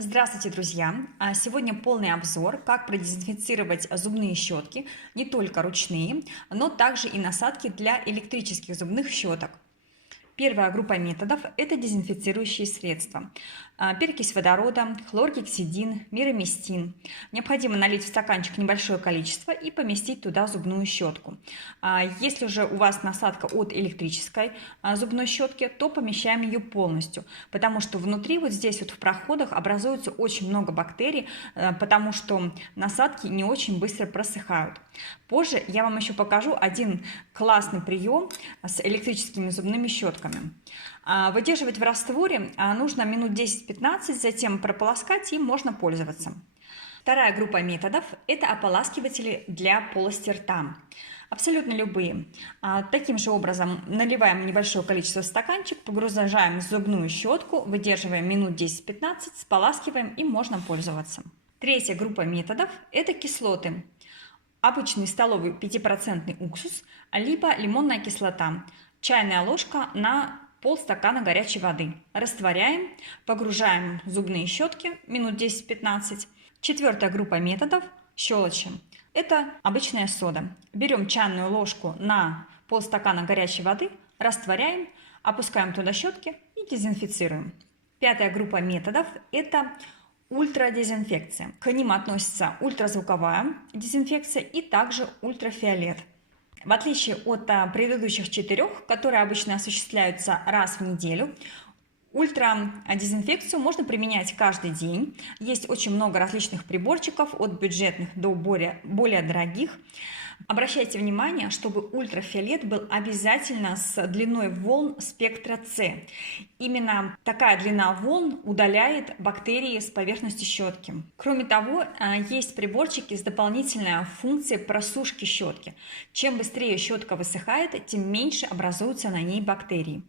Здравствуйте, друзья! Сегодня полный обзор, как продезинфицировать зубные щетки, не только ручные, но также и насадки для электрических зубных щеток. Первая группа методов – это дезинфицирующие средства. Перекись водорода, хлоргексидин, мироместин. Необходимо налить в стаканчик небольшое количество и поместить туда зубную щетку. Если же у вас насадка от электрической зубной щетки, то помещаем ее полностью, потому что внутри вот здесь вот в проходах образуется очень много бактерий, потому что насадки не очень быстро просыхают. Позже я вам еще покажу один классный прием с электрическими зубными щетками. Выдерживать в растворе нужно минут 10-15, затем прополоскать и можно пользоваться. Вторая группа методов – это ополаскиватели для полости рта. Абсолютно любые. Таким же образом наливаем небольшое количество в стаканчик, погружаем в зубную щетку, выдерживаем минут 10-15, споласкиваем и можно пользоваться. Третья группа методов – это кислоты. Обычный столовый 5% уксус, либо лимонная кислота. Чайная ложка на полстакана горячей воды. Растворяем, погружаем в зубные щетки минут 10-15. Четвертая группа методов – щелочи. Это обычная сода. Берем чайную ложку на полстакана горячей воды, растворяем, опускаем туда щетки и дезинфицируем. Пятая группа методов – это ультрадезинфекция. К ним относится ультразвуковая дезинфекция и также ультрафиолет. В отличие от предыдущих 4, которые обычно осуществляются раз в неделю, ультрадезинфекцию можно применять каждый день. Есть очень много различных приборчиков, от бюджетных до более дорогих. Обращайте внимание, чтобы ультрафиолет был обязательно с длиной волн спектра С. Именно такая длина волн удаляет бактерии с поверхности щетки. Кроме того, есть приборчики с дополнительной функцией просушки щетки. Чем быстрее щетка высыхает, тем меньше образуются на ней бактерии.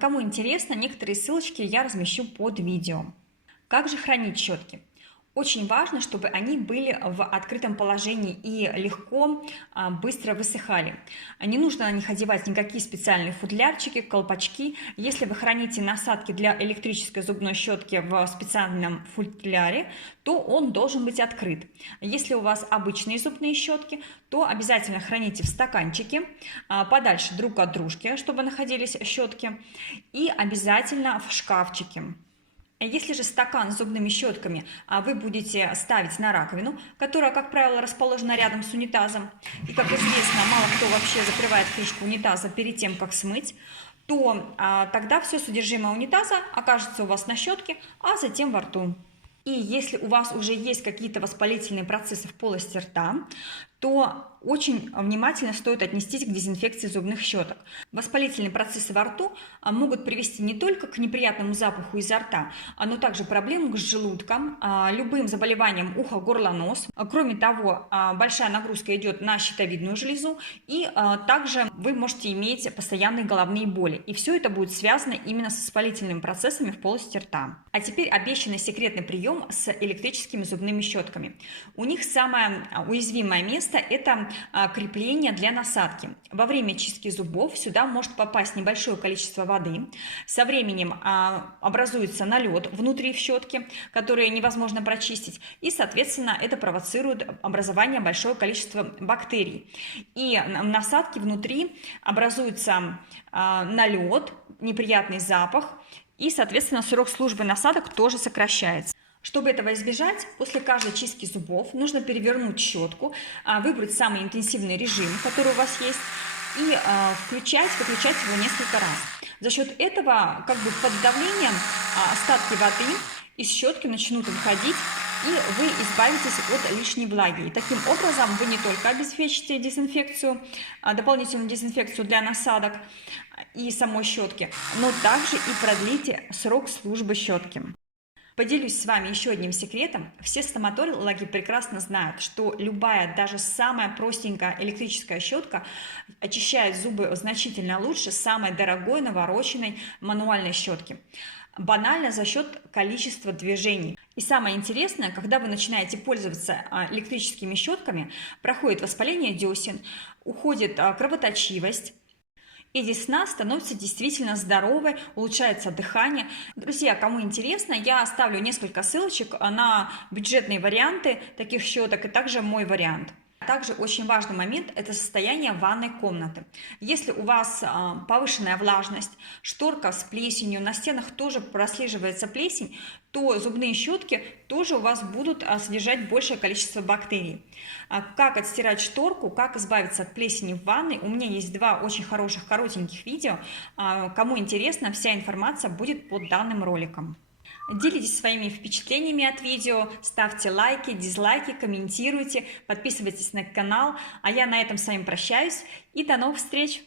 Кому интересно, некоторые ссылочки я размещу под видео. Как же хранить щетки? Очень важно, чтобы они были в открытом положении и легко, быстро высыхали. Не нужно на них одевать никакие специальные футлярчики, колпачки. Если вы храните насадки для электрической зубной щетки в специальном футляре, то он должен быть открыт. Если у вас обычные зубные щетки, то обязательно храните в стаканчике, подальше друг от дружки, чтобы находились щетки, и обязательно в шкафчике. Если же стакан с зубными щетками вы будете ставить на раковину, которая, как правило, расположена рядом с унитазом, и, как известно, мало кто вообще закрывает крышку унитаза перед тем, как смыть, то тогда все содержимое унитаза окажется у вас на щетке, а затем во рту. И если у вас уже есть какие-то воспалительные процессы в полости рта, то очень внимательно стоит отнестись к дезинфекции зубных щеток. Воспалительные процессы во рту могут привести не только к неприятному запаху изо рта, но также проблемам с желудком, любым заболеваниям уха, горла, нос. Кроме того, большая нагрузка идет на щитовидную железу, и также вы можете иметь постоянные головные боли. И все это будет связано именно с воспалительными процессами в полости рта. А теперь обещанный секретный прием с электрическими зубными щетками. У них самое уязвимое место – это крепление для насадки. Во время чистки зубов сюда может попасть небольшое количество воды. Со временем образуется налет внутри в щетке, который невозможно прочистить, и, соответственно, это провоцирует образование большого количества бактерий. И в насадке внутри образуется налет, неприятный запах, и, соответственно, срок службы насадок тоже сокращается. Чтобы этого избежать, после каждой чистки зубов нужно перевернуть щетку, выбрать самый интенсивный режим, который у вас есть, и выключать его несколько раз. За счет этого, под давлением, остатки воды из щетки начнут выходить, и вы избавитесь от лишней влаги. И таким образом вы не только обеспечите дезинфекцию, дополнительную дезинфекцию для насадок и самой щетки, но также и продлите срок службы щетки. Поделюсь с вами еще одним секретом. Все стоматологи прекрасно знают, что любая, даже самая простенькая электрическая щетка очищает зубы значительно лучше самой дорогой навороченной мануальной щетки. Банально за счет количества движений. И самое интересное, когда вы начинаете пользоваться электрическими щетками, проходит воспаление десен, уходит кровоточивость, и десна становится действительно здоровой, улучшается дыхание. Друзья, кому интересно, я оставлю несколько ссылочек на бюджетные варианты таких щеток и также мой вариант. Также очень важный момент – это состояние ванной комнаты. Если у вас повышенная влажность, шторка с плесенью, на стенах тоже прослеживается плесень, то зубные щетки тоже у вас будут содержать большее количество бактерий. Как отстирать шторку, как избавиться от плесени в ванной, у меня есть 2 очень хороших коротеньких видео. Кому интересно, вся информация будет под данным роликом. Делитесь своими впечатлениями от видео, ставьте лайки, дизлайки, комментируйте, подписывайтесь на канал. А я на этом с вами прощаюсь и до новых встреч!